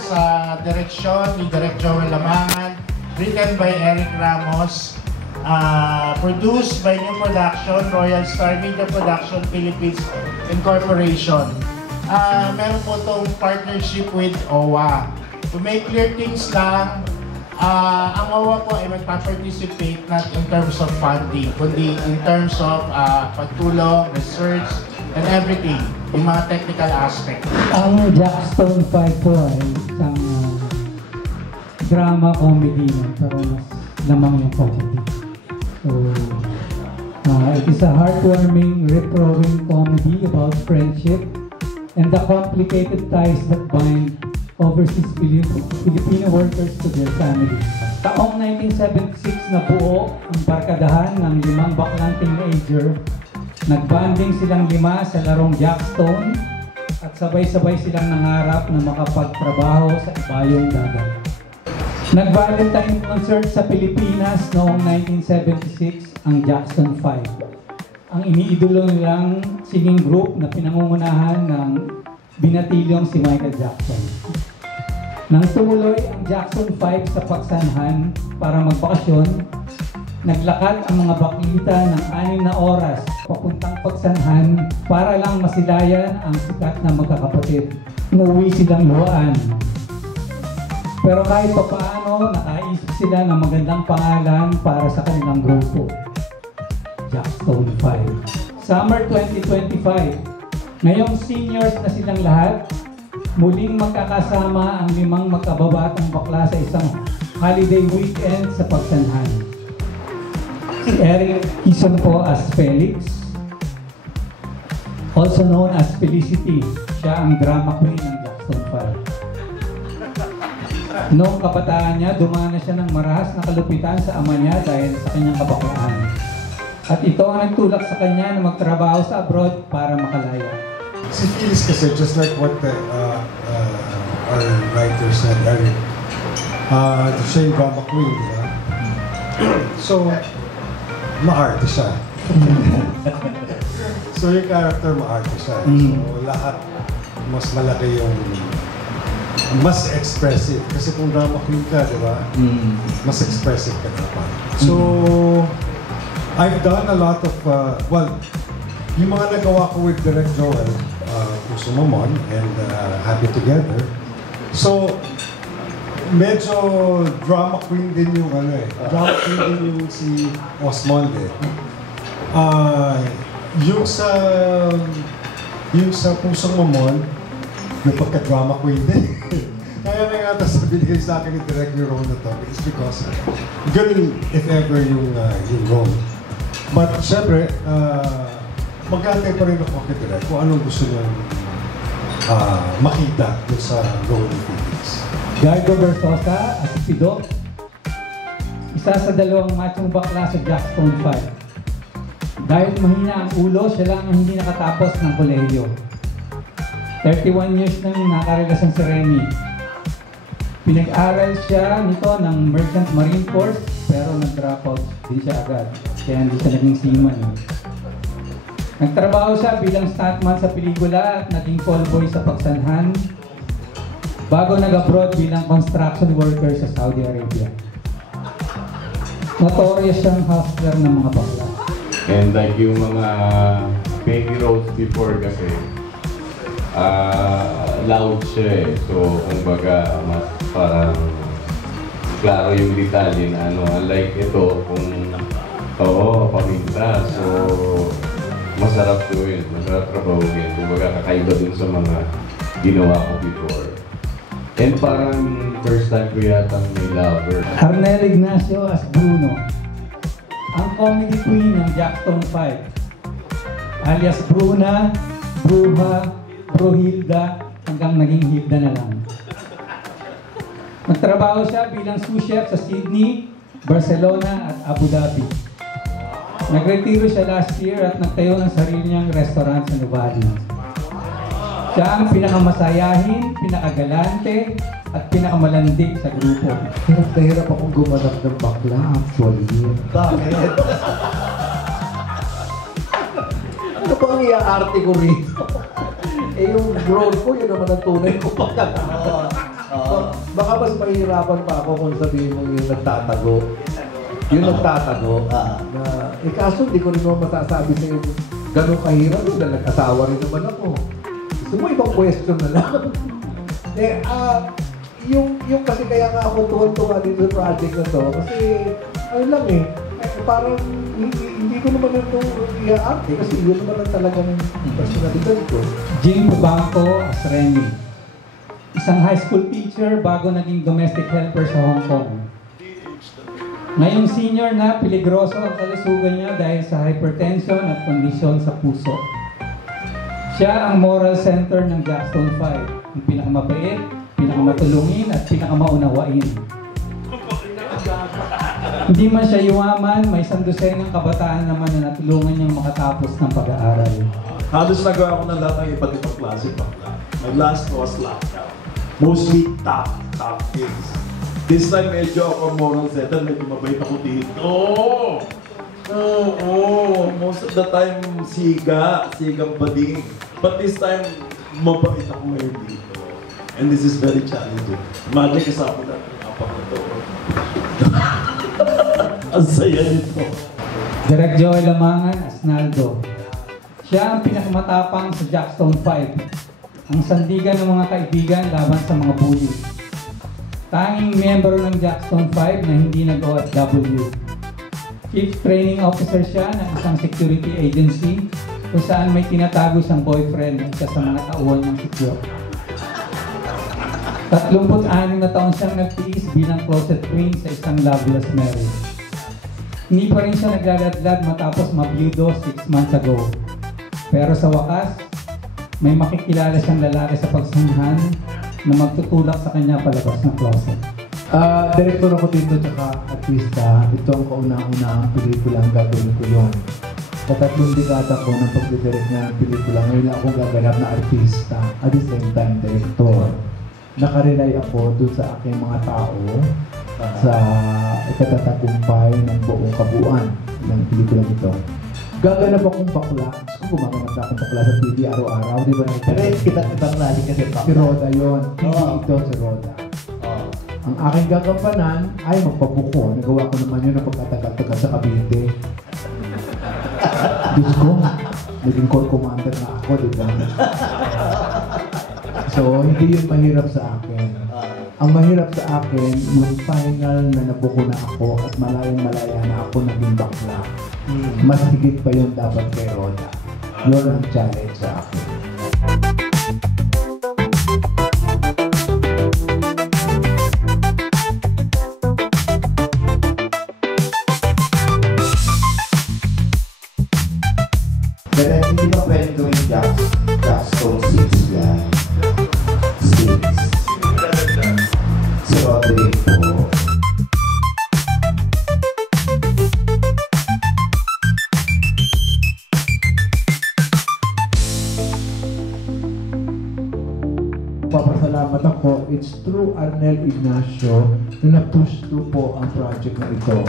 sa direksyon ni Direk Joel Lamangan, written by Eric Ramos, produced by New Production, Royal Star Media Production Philippines Incorporation. Meron po itong partnership with OWA. To make clear things lang, ang OWA po ay magpa-participate not in terms of funding, kundi in terms of pagtulong, research, and everything, yung mga technical aspect. Ang Jackstone 5 po ay isang drama comedy, pero mas lamang yung comedy. So, it is a heartwarming, rip-roaring comedy about friendship and the complicated ties that bind overseas Filipino workers to their families. Taong 1976 na buo ang barkadahan ng 5 baklang teenager. Nagbanding silang 5 sa larong Jackstone at sabay-sabay silang nangarap na makapagtrabaho sa ibayong dagat. Nag-Valentine concert sa Pilipinas noong 1976 ang Jackstone 5. Ang iniidolo nilang singing group na pinangungunahan ng binatilyong si Michael Jackson. Nang tumuloy ang Jackson 5 sa Pagsanhan para magbakasyon, naglakad ang mga baklita ng 6 na oras papuntang Pagsanhan para lang masilayan ang sikat na magkakapatid. Umuwi silang luwaan. Pero kahit papaano, nakaisip sila ng magandang pangalan para sa kanilang grupo. Jackstone 5. Summer 2025. Ngayong seniors na silang lahat, muling magkakasama ang 5 magkababatang bakla sa isang holiday weekend sa Pagsanhan. Si Eric Kison po as Felix, also known as Felicity. Siya ang drama queen ng Jackstone 5. Noong kabataan niya, dumana siya ng marahas na kalupitan sa ama niya dahil sa kanyang kabaklaan. At ito ang nagtulak sa kanya na magtrabaho sa abroad para makalaya. Si Phyllis kasi, just like what our writer said, Eric, siya yung drama queen, di ba? So, maarte siya. So, yung character maarte siya. So, lahat, mas malaki yung mas expressive. Kasi kung drama queen ka, di ba? Mas expressive ka dapat. So, I've done a lot of, well, yung mga nagawa ko with Direk Joel, Puso Mamon and Happy Together. So, medyo drama queen din yung ano eh. Drama queen din yung si Osmond eh. Yung sa Pusong Mamon, may pagka-drama queen din. Kaya nga yata binigay sa akin ni Direk yung role na to is because ganun if ever yung role. But syempre, mag-aantay pa rin ako kay Direk kung anong gusto niyang makita sa role ni Felix. Gardo Bersosa at si Doc, isa sa 2 machong bakla sa Jackstone 5. Dahil mahina ang ulo, siya lang ang hindi nakatapos ng kolehiyo. 31 years nang nakarelasyon si Remy. Pinag-aral siya nito ng Merchant Marine Corps, pero nag-drop out din siya agad. Kaya hindi siya naging seaman. Nagtrabaho siya bilang stuntman sa pelikula at naging callboy sa Pagsanhan bago nag-abroad bilang construction worker sa Saudi Arabia. Notorious siyang hustler ng mga bakla. And like yung mga baby roles before kasi, loud siya eh. So, kumbaga, mas parang klaro yung detalye na ano. Unlike ito, kung paminta. So, masarap gawin, masarap trabahuin. Kumbaga, kakaiba dun sa mga ginawa ko before. And parang first time ko yata may lover. Arnel Ignacio as Bruno, ang comedy queen ng Jackstone 5. Alias Bruna, Bruha, Bruhilda, hanggang naging Hilda na lang. Nagtrabaho siya bilang sous chef sa Sydney, Barcelona at Abu Dhabi. Nagretiro siya last year at nagtayo ng sarili niyang restaurant sa Nuvali. Siya ang pinakamasayahin, pinakagalante, at pinakamalandi sa grupo. Hirap na hirap akong gumanap ng bakla, actually. Bakit? Ano ba ang iaarte ko rito? Eh yung role ko, yun naman ang tunay ko pagkakataon. Baka mas mahihirapan pa ako kung sabihin mo yung nagtatago. Yung nagtatago. Na, kaso hindi ko rin naman masasabi sa'yo ganun kahirap dahil nag-asawa rin naman ako. Gusto mo ibang question na lang. Yung kasi kaya nga ako tuwan-tuwa dito sa project na to kasi ano lang parang hindi ko naman ito i-aarte kasi yun naman ang talagang personalidad ko. Jim Bangko as Remy. Isang high school teacher bago naging domestic helper sa Hong Kong. Ngayong senior na, peligroso ang kalusugan niya dahil sa hypertension at kondisyon sa puso. Siya ang moral center ng Jackstone 5, ang pinakamabait, pinakamatulungin at pinakamaunawain. Hindi man siya yumaman, may sandusenang kabataan naman na natulungan niyang makatapos ng pag-aaral. Halos nagawa ko ng lahat ng iba't ibang klase bakla. My last was lockdown. Mostly tough kids. This time medyo ako moral center, medyo mabait ako dito. Most of the time sigang bading. But this time, mabait ako ngayon dito. And this is very challenging. Imagine kasama na ang apak na to. Ang saya nito. Direk Joel Lamangan as Naldo. Siya ang pinakamatapang sa Jackstone 5. Ang sandigan ng mga kaibigan laban sa mga bully. Tanging miyembro ng Jackstone 5 na hindi nag-OFW. Chief Training Officer siya ng isang security agency kung saan may tinatago siyang boyfriend ng isa sa mga tauhan ng sityo. 36 na taon siyang nagtiis bilang closet queen sa isang loveless marriage. Hindi pa rin siya naglaladlad matapos mabiyudo 6 months ago. Pero sa wakas, may makikilala siyang lalaki sa pagsanghan na magtutulak sa kanya palabas ng closet. Direktor ako dito tsaka artista. Ito ang kauna-unahang pelikula ang gagawin ko yun. Sa 3 dekada ko ng pagdidirect ng pelikula, ngayon lang akong gaganap na artista at the same time director. Nakarelay ako doon sa aking mga tao sa ikatatagumpay ng buong kabuuan ng pelikula nito. Gaganap akong bakla. Gusto ko gumaganap na akong bakla sa TV araw-araw. Di ba? Pero kita-kitang lali kasi bakla. Si Roda yun. Ito si Roda. Ang aking gagampanan ay magpabuko. Nagawa ko naman yun ng pagkatagal-tagal sa Cavite. Diyos ko, naging core commander na ako, di ba? So, hindi yun mahirap sa akin. Ang mahirap sa akin, yung final na nabuko na ako at malayang-malaya na ako naging bakla. Mas higit pa yung dapat kay Roda. Yun ang challenge sa akin. Pero hindi ba pwede gawin Jackstone 6 yan? 6. Si Roderick po. Papasalamat ako, it's through Arnel Ignacio na na-push to po ang project na ito.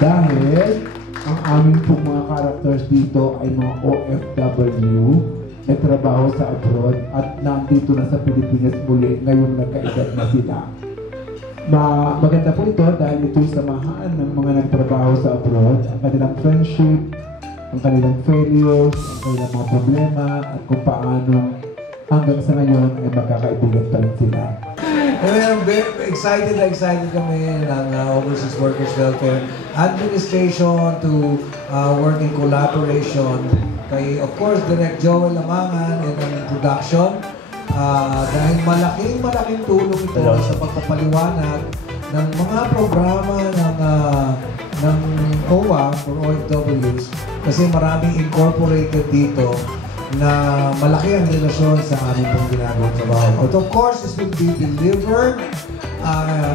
Dahil ang aming pong mga characters dito ay mga OFW na trabaho sa abroad at nandito na sa Pilipinas muli ngayong nagkaedad na sila. Maganda po ito dahil ito'y samahan ng mga nagtrabaho sa abroad, ang kanilang friendship, ang kanilang failures, ang kanilang mga problema at kung paano hanggang sa ngayon ay magkakaibigan pa rin sila. And excited kami ng Overseas Workers Welfare Administration to work in collaboration kay, of course, Direk Joel Lamangan and ang production. Dahil malaking tulong ito sa pagpapaliwanag ng mga programa ng OWA for OFWs kasi maraming incorporated dito na malaki ang relasyon sa aming pong ginagawang trabaho. Of course, this will be delivered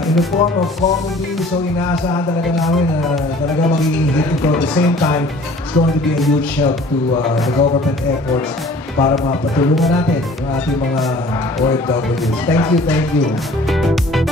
in the form of comedy. So inaasahan talaga namin na talaga magiging hit ito. At the same time, it's going to be a huge help to the government efforts para mapatulungan natin yung ating mga OFWs. Thank you.